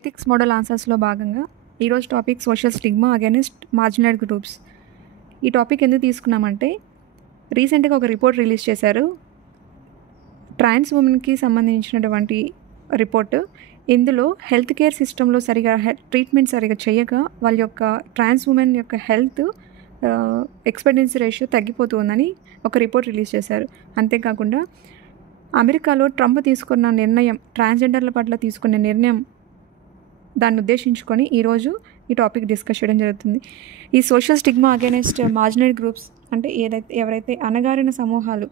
Ethics model ఆన్సర్స్లో భాగంగా ఈరోజు topic social stigma against marginalised groups. ఈ టాపిక్ ఎందుకు తీసుకున్నామంటే రీసెంట్గా ఒక రిపోర్ట్ రిలీజ్ చేశారు ట్రాన్స్ ఉమెన్కి సంబంధించినటువంటి రిపోర్ట్. ఇందులో హెల్త్ కేర్ సిస్టంలో సరిగా ట్రీట్మెంట్ సరిగా చేయక వాళ్ళ యొక్క ట్రాన్స్ ఉమెన్ యొక్క హెల్త్ ఎక్స్పెక్టెన్సీ రేషియో తగ్గిపోతుందని ఒక రిపోర్ట్ రిలీజ్ చేశారు. అంతేకాకుండా అమెరికాలో ట్రంప్ తీసుకున్న నిర్ణయం, ట్రాన్స్జెండర్ల పట్ల తీసుకున్న నిర్ణయం, దాన్ని ఉద్దేశించుకొని ఈరోజు ఈ టాపిక్ డిస్కస్ చేయడం జరుగుతుంది. ఈ social stigma against marginalised groups అంటే ఎవరైతే అణగారిన సమూహాలు,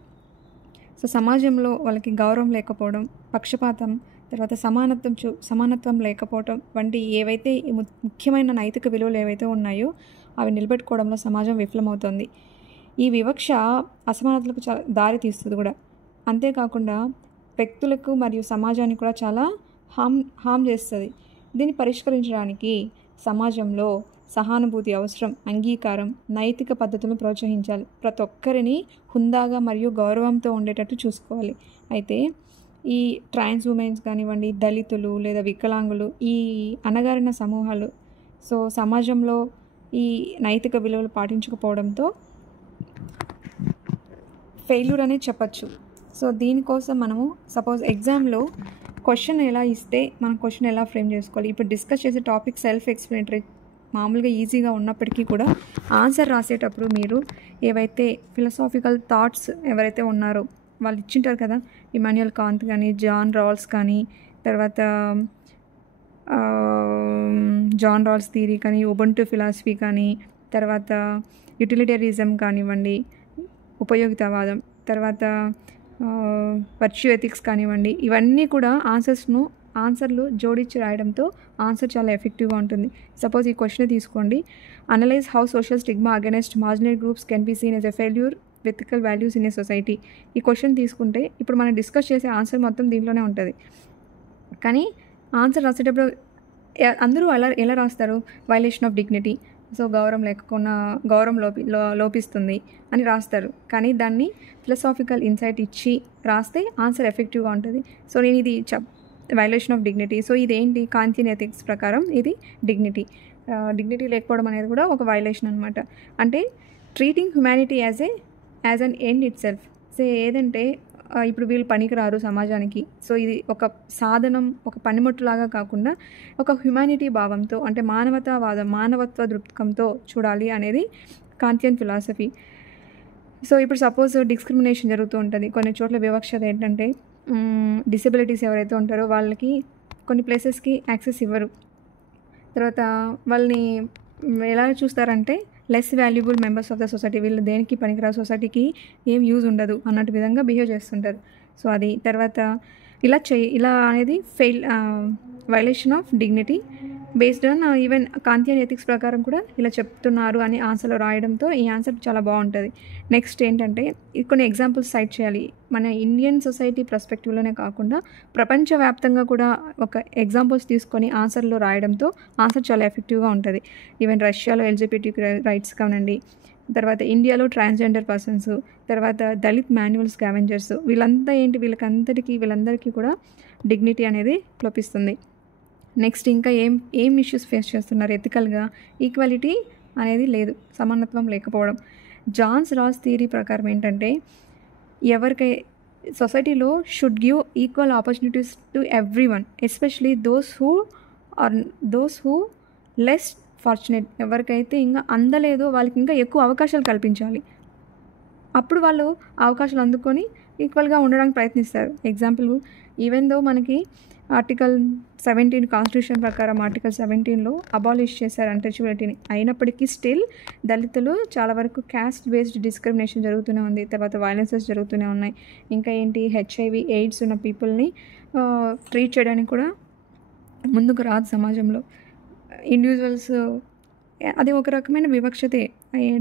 సో సమాజంలో వాళ్ళకి గౌరవం లేకపోవడం, పక్షపాతం, తర్వాత సమానత్వం లేకపోవడం వంటి ఏవైతే ముఖ్యమైన నైతిక విలువలు ఏవైతే ఉన్నాయో అవి నిలబెట్టుకోవడంలో సమాజం విఫలమవుతుంది. ఈ వివక్ష అసమానతలకు చాలా దారి తీస్తుంది కూడా. అంతేకాకుండా వ్యక్తులకు మరియు సమాజానికి కూడా చాలా హామ్ చేస్తుంది. దీన్ని పరిష్కరించడానికి సమాజంలో సహానుభూతి అవసరం, అంగీకారం, నైతిక పద్ధతులను ప్రోత్సహించాలి. ప్రతి ఒక్కరిని హుందాగా మరియు గౌరవంతో ఉండేటట్టు చూసుకోవాలి. అయితే ఈ ట్రాన్స్ ఉమెన్స్ కానివ్వండి, దళితులు లేదా వికలాంగులు, ఈ అణగారిన సమూహాలు సో సమాజంలో ఈ నైతిక విలువలు పాటించకపోవడంతో ఫెయిల్యూర్ అనేది చెప్పచ్చు. సో దీనికోసం మనము సపోజ్ ఎగ్జామ్లో క్వశ్చన్ ఎలా ఇస్తే మనం క్వశ్చన్ ఎలా ఫ్రేమ్ చేసుకోవాలి. ఇప్పుడు డిస్కస్ చేసే టాపిక్ సెల్ఫ్ ఎక్స్ప్లెనేటరీ, మామూలుగా ఈజీగా ఉన్నప్పటికీ కూడా ఆన్సర్ రాసేటప్పుడు మీరు ఏవైతే ఫిలసాఫికల్ థాట్స్ ఎవరైతే ఉన్నారో వాళ్ళు ఇచ్చింటారు కదా, ఇమాన్యుయల్ కాంత్ కానీ, జాన్ రాల్స్ కానీ, తర్వాత జాన్ రాల్స్ థియరీ కానీ, ఉబుంటు ఫిలాసఫీ కానీ, తర్వాత యూటిలిటేరిజం కానివ్వండి, ఉపయోగితవాదం, తర్వాత వర్చ్యూ ఎథిక్స్ కానివ్వండి, ఇవన్నీ కూడా ఆన్సర్లు జోడించి రాయడంతో ఆన్సర్ చాలా ఎఫెక్టివ్గా ఉంటుంది. సపోజ్ ఈ క్వశ్చన్ తీసుకోండి, analyse how social stigma against marginalised groups can be seen as a failure ethical values in a society. ఈ క్వశ్చన్ తీసుకుంటే ఇప్పుడు మనం డిస్కస్ చేసే ఆన్సర్ మొత్తం దీంట్లోనే ఉంటుంది. కానీ ఆన్సర్ రాసేటప్పుడు అందరూ ఎలా రాస్తారు, వైలేషన్ ఆఫ్ డిగ్నిటీ, సో గౌరవం లోపిస్తుంది అని రాస్తారు. కానీ దాన్ని ఫిలసాఫికల్ ఇన్సైట్ ఇచ్చి రాస్తే ఆన్సర్ ఎఫెక్టివ్గా ఉంటుంది. సో నేను ఇది వైలేషన్ ఆఫ్ డిగ్నిటీ, సో ఇదేంటి, కాంతియన్ ఎథిక్స్ ప్రకారం ఇది డిగ్నిటీ లేకపోవడం అనేది కూడా ఒక వైలేషన్ అనమాట. అంటే treating humanity as an end it self. So ఏదంటే ఇప్పుడు వీళ్ళు పనికిరారు సమాజానికి, సో ఇది ఒక సాధనం, ఒక పనిముట్టులాగా కాకుండా ఒక హ్యుమానిటీ భావంతో, అంటే మానవత్వ దృక్పథంతో చూడాలి అనేది కాంతియన్ ఫిలాసఫీ. సో ఇప్పుడు సపోజ్ డిస్క్రిమినేషన్ జరుగుతూ ఉంటుంది కొన్ని చోట్ల. వివక్షత ఏంటంటే డిసెబిలిటీస్ ఎవరైతే ఉంటారో వాళ్ళకి కొన్ని ప్లేసెస్కి యాక్సెస్ ఇవ్వరు. తర్వాత వాళ్ళని ఎలా చూస్తారంటే less valuable members of the society, వీళ్ళు దేనికి పనికిరాదు, సొసైటీకి ఏం యూజ్ ఉండదు అన్నట్టు విధంగా బిహేవ్ చేస్తుంటారు. సో అది తర్వాత ఇలా అనేది violation of dignity based on even Kantian ethics ప్రకారం కూడా ఇలా చెప్తున్నారు అని ఆన్సర్లో రాయడంతో ఈ ఆన్సర్ చాలా బాగుంటుంది. నెక్స్ట్ ఏంటంటే కొన్ని ఎగ్జాంపుల్స్ సైట్ చేయాలి. మన ఇండియన్ సొసైటీ పర్స్పెక్టివ్లోనే కాకుండా ప్రపంచవ్యాప్తంగా కూడా ఒక ఎగ్జాంపుల్స్ తీసుకొని ఆన్సర్లో రాయడంతో ఆన్సర్ చాలా ఎఫెక్టివ్గా ఉంటుంది. ఈవెన్ రష్యాలో ఎల్జిబిటీ రైట్స్ కానివ్వండి, తర్వాత ఇండియాలో ట్రాన్స్జెండర్ పర్సన్స్, తర్వాత దళిత్ మాన్యువల్ స్కావెంజర్స్, వీళ్ళందరికీ కూడా డిగ్నిటీ అనేది లోపిస్తుంది. నెక్స్ట్ ఇంకా ఏం ఇష్యూస్ ఫేస్ చేస్తున్నారు ఎథికల్గా, ఈక్వాలిటీ అనేది లేదు, సమానత్వం లేకపోవడం. జాన్స్ రాల్స్ థియరీ ప్రకారం ఏంటంటే సొసైటీలో should give equal opportunities to every one, especially those who less fortunate. ఎవరికైతే ఇంకా అందలేదో వాళ్ళకి ఇంకా ఎక్కువ అవకాశాలు కల్పించాలి. అప్పుడు వాళ్ళు అవకాశాలు అందుకొని ఈక్వల్గా ఉండడానికి ప్రయత్నిస్తారు. ఎగ్జాంపుల్, ఈవెన్ దో మనకి ఆర్టికల్ 17 కాన్స్టిట్యూషన్ ప్రకారం ఆర్టికల్ 17లో అబాలిష్ చేశారు అన్టచబిలిటీని, అయినప్పటికీ స్టిల్ దళితులు చాలా వరకు క్యాస్ట్ బేస్డ్ డిస్క్రిమినేషన్ జరుగుతూనే ఉంది. తర్వాత వైలెన్సెస్ జరుగుతూనే ఉన్నాయి. ఇంకా ఏంటి, హెచ్ఐవి ఎయిడ్స్ ఉన్న పీపుల్ని ట్రీట్ చేయడానికి కూడా ముందుకు రాదు సమాజంలో. ఇండివిజువల్స్ అది ఒక రకమైన వివక్షతే,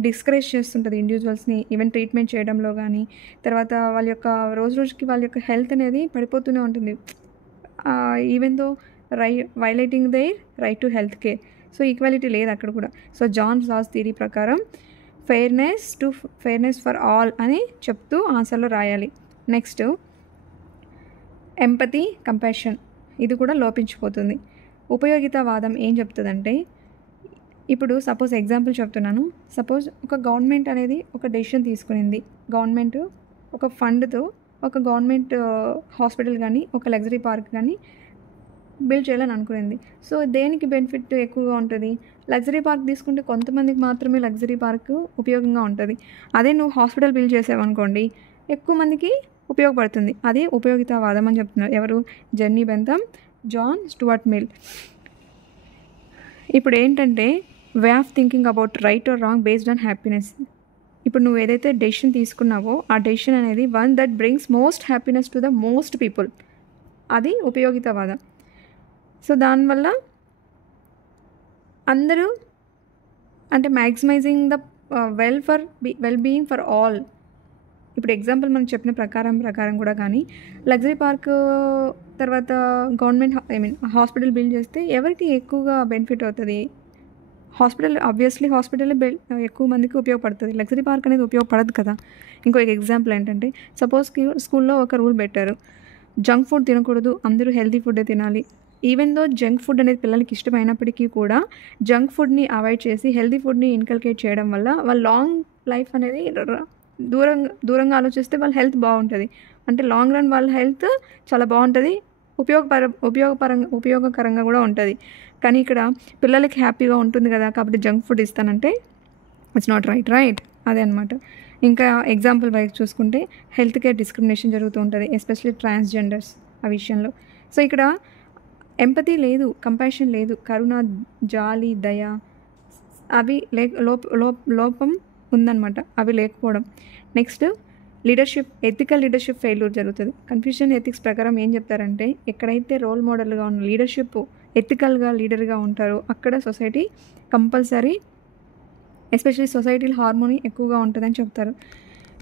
డిస్కరేజ్ చేస్తుంటుంది ఇండివిజువల్స్ని ఈవెన్ ట్రీట్మెంట్ చేయడంలో కానీ. తర్వాత వాళ్ళ యొక్క రోజుకి వాళ్ళ యొక్క హెల్త్ అనేది పడిపోతూనే ఉంటుంది, even though violating their right to health care. So equality లేదు అక్కడ కూడా. సో జాన్ రాల్స్ థియరీ ప్రకారం ఫెయిర్నెస్ ఫర్ ఆల్ అని చెప్తూ ఆన్సర్లో రాయాలి. నెక్స్ట్ ఎంపతి, కంపాషన్, ఇది కూడా లోపించిపోతుంది. ఉపయోగితావాదం ఏం చెప్తుందంటే, ఇప్పుడు సపోజ్ ఎగ్జాంపుల్ చెప్తున్నాను. సపోజ్ ఒక గవర్నమెంట్ అనేది ఒక డెసిషన్ తీసుకునింది. గవర్నమెంట్ ఒక ఫండ్తో ఒక గవర్నమెంట్ హాస్పిటల్ కానీ ఒక లగ్జరీ పార్క్ కానీ బిల్డ్ చేయాలని అనుకునింది. సో దేనికి బెనిఫిట్ ఎక్కువగా ఉంటుంది? లగ్జరీ పార్క్ తీసుకుంటే కొంతమందికి మాత్రమే లగ్జరీ పార్క్ ఉపయోగంగా ఉంటుంది. అదే నువ్వు హాస్పిటల్ బిల్డ్ చేసావనుకోండి, ఎక్కువ మందికి ఉపయోగపడుతుంది. అదే ఉపయోగితావాదం అని చెప్తున్నారు. ఎవరు? Jeremy Bentham, John Stuart Mill. ఇప్పుడు ఏంటంటే, way of thinking about right or wrong based on happiness. ఇప్పుడు నువ్వు ఏదైతే డెసిషన్ తీసుకున్నావో ఆ డెసిషన్ అనేది one that brings most happiness to the most people. అది ఉపయోగితావాదం. సో దానివల్ల అందరూ అంటే maximising the well being for all. ఇప్పుడు ఎగ్జాంపుల్ మనం చెప్పిన ప్రకారం కూడా కానీ లగ్జరీ పార్క్ తర్వాత గవర్నమెంట్ హాస్పిటల్ బిల్డ్ చేస్తే ఎవరికి ఎక్కువగా బెనిఫిట్ అవుతుంది? ఆబ్వియస్లీ హాస్పిటల్ ఎక్కువ మందికి ఉపయోగపడుతుంది. లగ్జరీ పార్క్ అనేది ఉపయోగపడదు కదా. ఇంకో ఎగ్జాంపుల్ ఏంటంటే, సపోజ్ స్కూల్లో ఒక రూల్ పెట్టారు, జంక్ ఫుడ్ తినకూడదు, అందరూ హెల్తీ ఫుడ్డే తినాలి. ఈవెన్ దో జంక్ ఫుడ్ అనేది పిల్లలకి ఇష్టమైనప్పటికీ కూడా జంక్ ఫుడ్ని అవాయిడ్ చేసి హెల్తీ ఫుడ్ని ఇన్కల్కేట్ చేయడం వల్ల వాళ్ళ లాంగ్ లైఫ్ అనేది దూరంగా ఆలోచిస్తే వాళ్ళ హెల్త్ బాగుంటుంది. అంటే లాంగ్ రన్ వాళ్ళ హెల్త్ చాలా బాగుంటుంది, ఉపయోగకరంగా కూడా ఉంటుంది. కానీ ఇక్కడ పిల్లలకి హ్యాపీగా ఉంటుంది కదా, కాబట్టి జంక్ ఫుడ్ ఇస్తానంటే ఇట్స్ నాట్ రైట్. అదే అనమాట. ఇంకా ఎగ్జాంపుల్ వైజ్ చూసుకుంటే హెల్త్ కేర్ డిస్క్రిమినేషన్ జరుగుతూ ఉంటుంది, ఎస్పెషల్లీ ట్రాన్స్జెండర్స్ ఆ విషయంలో. సో ఇక్కడ ఎంపతి లేదు, కంపాషన్ లేదు, కరుణ, జాలి, దయ అవి లోపం ఉందన్నమాట. అవి లేకపోవడం. నెక్స్ట్ ఎథికల్ లీడర్షిప్ ఫెయిల్యూర్ జరుగుతుంది. కన్ఫ్యూషన్ ఎథిక్స్ ప్రకారం ఏం చెప్తారంటే, ఎక్కడైతే రోల్ మోడల్గా ఉన్న లీడర్షిప్ ఎథికల్గా లీడర్గా ఉంటారో అక్కడ సొసైటీ కంపల్సరీ, ఎస్పెషల్లీ సొసైటీలో హార్మోనీ ఎక్కువగా ఉంటుందని చెప్తారు.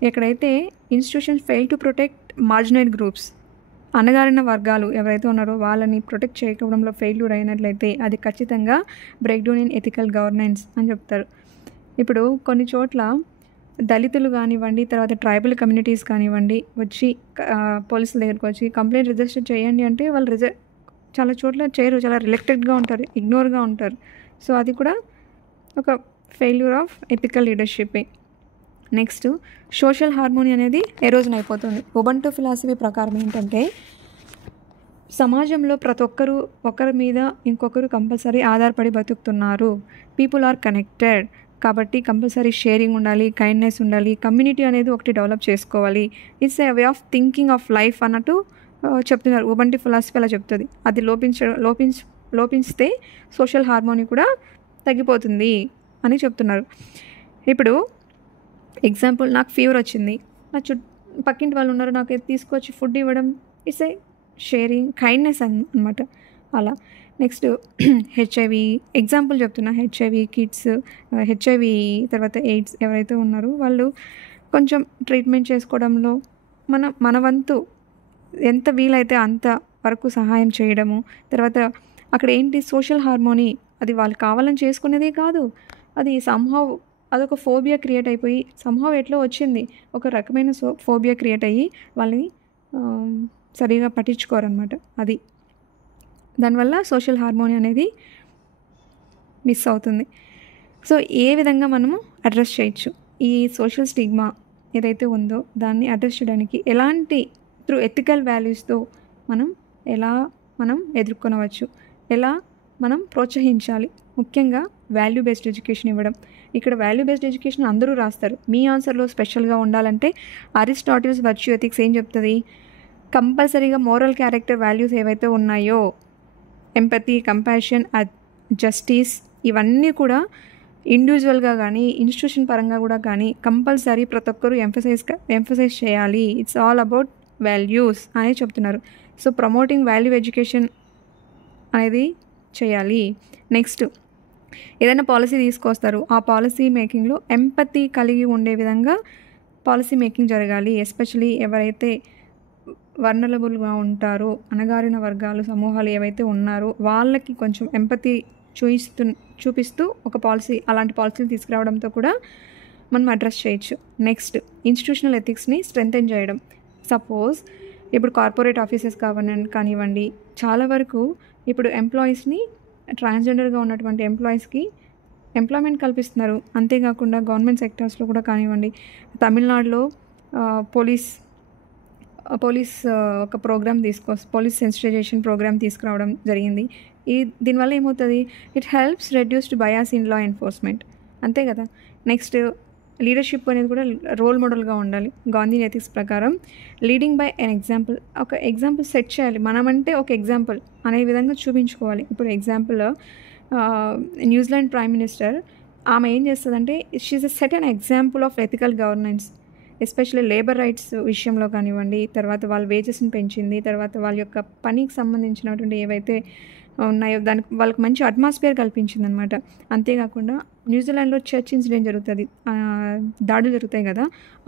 ఎక్కడైతే institutions fail to protect marginalised groups, అణగారిన వర్గాలు ఎవరైతే ఉన్నారో వాళ్ళని ప్రొటెక్ట్ చేయడంలో ఫెయిల్యూర్ అయినట్లయితే అది ఖచ్చితంగా break down in ethical governance అని చెప్తారు. ఇప్పుడు కొన్ని చోట్ల దళితులు కానివ్వండి, తర్వాత ట్రైబల్ కమ్యూనిటీస్ కానివ్వండి వచ్చి పోలీసుల దగ్గరికి వచ్చి కంప్లైంట్ రిజిస్టర్ చేయండి అంటే వాళ్ళు చాలా చోట్ల చేయరు, చాలా రిలక్టెడ్గా ఉంటారు, ఇగ్నోర్గా ఉంటారు. సో అది కూడా ఒక failure of ethical leadership. Next social harmony అనేది ఎరోజన్ అయిపోతుంది. ఉబంటు ఫిలాసఫీ ప్రకారం ఏంటంటే, సమాజంలో ప్రతి ఒక్కరు ఒకరి మీద ఇంకొకరు కంపల్సరీ ఆధారపడి బతుకుతున్నారు. పీపుల్ ఆర్ కనెక్టెడ్, కాబట్టి కంపల్సరీ షేరింగ్ ఉండాలి, కైండ్నెస్ ఉండాలి, కమ్యూనిటీ అనేది ఒకటి డెవలప్ చేసుకోవాలి. It's a way of thinking of life అన్నట్టు చెప్తున్నారు. ఉబంటు ఫిలాసఫీ అలా చెప్తుంది. అది లోపించితే సోషల్ హార్మోనీ కూడా తగ్గిపోతుంది అని చెప్తున్నారు. ఇప్పుడు ఎగ్జాంపుల్, నాకు ఫీవర్ వచ్చింది, నా పక్కింటి వాళ్ళు ఉన్నారు, నాకు తీసుకొచ్చి ఫుడ్ ఇవ్వడం, ఇట్స్ ఏ షేరింగ్, కైండ్నెస్ అనమాట. అలా నెక్స్ట్ హెచ్ఐవి ఎగ్జాంపుల్ చెప్తున్నా. హెచ్ఐవి కిడ్స్, హెచ్ఐవి తర్వాత ఎయిడ్స్ ఎవరైతే ఉన్నారో వాళ్ళు కొంచెం ట్రీట్మెంట్ చేసుకోవడంలో మన వంతు ఎంత వీలైతే అంత వరకు సహాయం చేయడము. తర్వాత అక్కడ ఏంటి, సోషల్ హార్మోనీ, అది వాళ్ళు కావాలని చేసుకునేదే కాదు, అది సంహవ్ అదొక ఫోబియా క్రియేట్ అయిపోయి సంహవ్ ఎట్లా వచ్చింది, ఒక రకమైన ఫోబియా క్రియేట్ అయ్యి వాళ్ళని సరిగా పట్టించుకోరనమాట. అది దానివల్ల సోషల్ హార్మోనీ అనేది మిస్ అవుతుంది. సో ఏ విధంగా మనము అడ్రస్ చేయొచ్చు ఈ సోషల్ స్టిగ్మా ఏదైతే ఉందో దాన్ని అడ్రస్ చేయడానికి ఎలాంటి త్రూ ఎథికల్ వాల్యూస్తో మనం ఎదుర్కొనవచ్చు, ఎలా మనం ప్రోత్సహించాలి. ముఖ్యంగా వాల్యూ బేస్డ్ ఎడ్యుకేషన్ ఇవ్వడం. ఇక్కడ వాల్యూ బేస్డ్ ఎడ్యుకేషన్ అందరూ రాస్తారు. మీ ఆన్సర్లో స్పెషల్గా ఉండాలంటే అరిస్టాటిల్స్ వర్చ్యూ ఎథిక్స్ ఏం చెప్తుంది, కంపల్సరీగా మోరల్ క్యారెక్టర్ వాల్యూస్ ఏవైతే ఉన్నాయో, ఎంపతి, కంపాషన్, జస్టిస్, ఇవన్నీ కూడా ఇండివిజువల్గా కానీ ఇన్స్టిట్యూషన్ పరంగా కూడా కానీ కంపల్సరీ ప్రతి ఒక్కరూ ఎంఫసైజ్ చేయాలి. ఇట్స్ ఆల్ అబౌట్ వాల్యూస్ అని చెప్తున్నారు. సో ప్రమోటింగ్ వాల్యూ ఎడ్యుకేషన్ అనేది చేయాలి. నెక్స్ట్ ఏదైనా పాలసీ తీసుకొస్తారు, ఆ పాలసీ మేకింగ్లో ఎంపతి కలిగి ఉండే విధంగా పాలసీ మేకింగ్ జరగాలి. ఎస్పెషలీ ఎవరైతే వర్నరబుల్గా ఉంటారో, అణగారిన వర్గాలు, సమూహాలు ఏవైతే ఉన్నారో వాళ్ళకి కొంచెం ఎంపతి చూపిస్తూ ఒక పాలసీ, అలాంటి పాలసీలు తీసుకురావడంతో కూడా మనం అడ్రస్ చేయొచ్చు. నెక్స్ట్ ఇన్స్టిట్యూషనల్ ఎథిక్స్ని స్ట్రెంథెన్ చేయడం. సపోజ్ ఇప్పుడు కార్పొరేట్ ఆఫీసెస్ కానివ్వండి, చాలా వరకు ఇప్పుడు ఎంప్లాయీస్ని ట్రాన్స్జెండర్గా ఉన్నటువంటి ఎంప్లాయీస్కి ఎంప్లాయ్మెంట్ కల్పిస్తున్నారు. అంతేకాకుండా గవర్నమెంట్ సెక్టార్స్లో కూడా కానివ్వండి, తమిళనాడులో పోలీస్ ఒక ప్రోగ్రామ్ పోలీస్ సెన్సిటైజేషన్ ప్రోగ్రామ్ తీసుకురావడం జరిగింది. దీనివల్ల ఏమవుతుంది, it helps reduced bias in law enforcement. అంతే కదా. నెక్స్ట్ లీడర్షిప్ అనేది కూడా రోల్ మోడల్గా ఉండాలి. గాంధీ ఎథిక్స్ ప్రకారం లీడింగ్ బై ఎన్ ఎగ్జాంపుల్, ఒక ఎగ్జాంపుల్ సెట్ చేయాలి. మనమంటే ఒక ఎగ్జాంపుల్ అనే విధంగా చూపించుకోవాలి. ఇప్పుడు ఎగ్జాంపుల్ న్యూజిలాండ్ ప్రైమ్ మినిస్టర్, ఆమె ఏం చేస్తుందంటే she's set an example of ethical governance, especially labour rights విషయంలో కానివ్వండి, తర్వాత వాళ్ళ వేజెస్ని పెంచింది, తర్వాత వాళ్ళ యొక్క పనికి సంబంధించినటువంటి ఏవైతే ఉన్నాయో దానికి వాళ్ళకి మంచి అట్మాస్ఫియర్ కల్పించింది అనమాట. అంతేకాకుండా న్యూజిలాండ్లో చర్చ్ ఇన్సిడెంట్ జరుగుతుంది, దాడులు జరుగుతాయి కదా,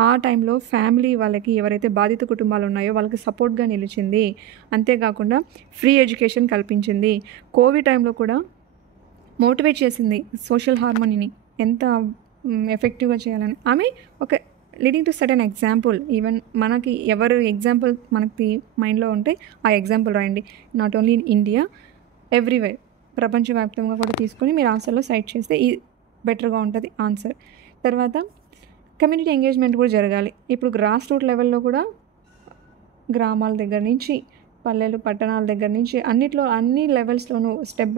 ఆ టైంలో ఫ్యామిలీ వాళ్ళకి ఎవరైతే బాధిత కుటుంబాలు ఉన్నాయో వాళ్ళకి సపోర్ట్గా నిలిచింది. అంతేకాకుండా ఫ్రీ ఎడ్యుకేషన్ కల్పించింది. కోవిడ్ టైంలో కూడా మోటివేట్ చేసింది సోషల్ హార్మోనీని ఎంత ఎఫెక్టివ్గా చేయాలని. ఆమె ఒక leading to set an example. Even మనకి ఎవరు ఎగ్జాంపుల్ మనకి మైండ్లో ఉంటే ఆ ఎగ్జాంపుల్ రాయండి. Not only in India, everywhere, ప్రపంచవ్యాప్తంగా కూడా తీసుకొని మీరు ఆన్సర్లో సైట్ చేస్తే ఈ బెటర్గా ఉంటుంది ఆన్సర్. తర్వాత కమ్యూనిటీ ఎంగేజ్మెంట్ కూడా జరగాలి. ఇప్పుడు గ్రాస్ రూట్ లెవెల్లో కూడా గ్రామాల దగ్గర నుంచి పల్లెలు పట్టణాల దగ్గర నుంచి అన్ని లెవెల్స్లోనూ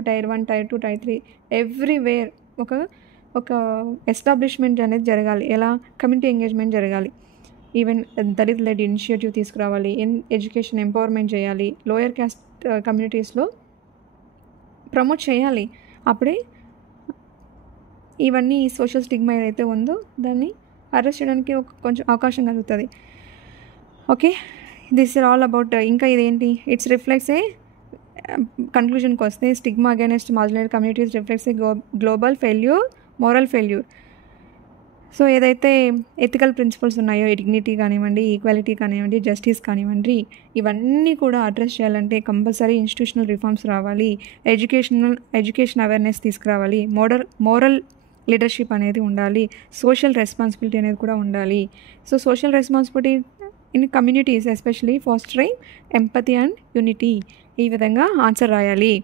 టైర్ 1, టైర్ 2, టైర్ 3 ఎవ్రీవేర్ ఒక ఎస్టాబ్లిష్మెంట్ అనేది జరగాలి. ఎలా? కమ్యూనిటీ ఎంగేజ్మెంట్ జరగాలి. ఈవెన్ దళిత్ లెడ్ ఇనిషియేటివ్ తీసుకురావాలి, ఎడ్యుకేషన్ ఎంపవర్మెంట్ చేయాలి, లోయర్ క్యాస్ట్ కమ్యూనిటీస్లో ప్రమోట్ చేయాలి. అప్పుడే ఇవన్నీ సోషల్ స్టిగ్మా ఏదైతే ఉందో దాన్ని అరెస్ట్ చేయడానికి కొంచెం అవకాశం కలుగుతుంది. Okay, this is all about. ఇంకా ఇదేంటి, ఇట్స్ రిఫ్లెక్ట్స్ ఏ కన్క్లూజన్కి వస్తే stigma against marginal communities reflects a global failure, moral failure. So ఏదైతే ఎథికల్ ప్రిన్సిపల్స్ ఉన్నాయో, డిగ్నిటీ కానివ్వండి, ఈక్వాలిటీ కానివ్వండి, జస్టిస్ కానివ్వండి, ఇవన్నీ కూడా అడ్రస్ చేయాలంటే కంపల్సరీ ఇన్స్టిట్యూషనల్ రిఫార్మ్స్ రావాలి, ఎడ్యుకేషన్ అవేర్నెస్ తీసుకురావాలి, మోరల్ లీడర్షిప్ అనేది ఉండాలి, సోషల్ రెస్పాన్సిబిలిటీ అనేది కూడా ఉండాలి. So social responsibility in communities especially fostering empathy and unity, ఈ విధంగా ఆన్సర్ రాయాలి.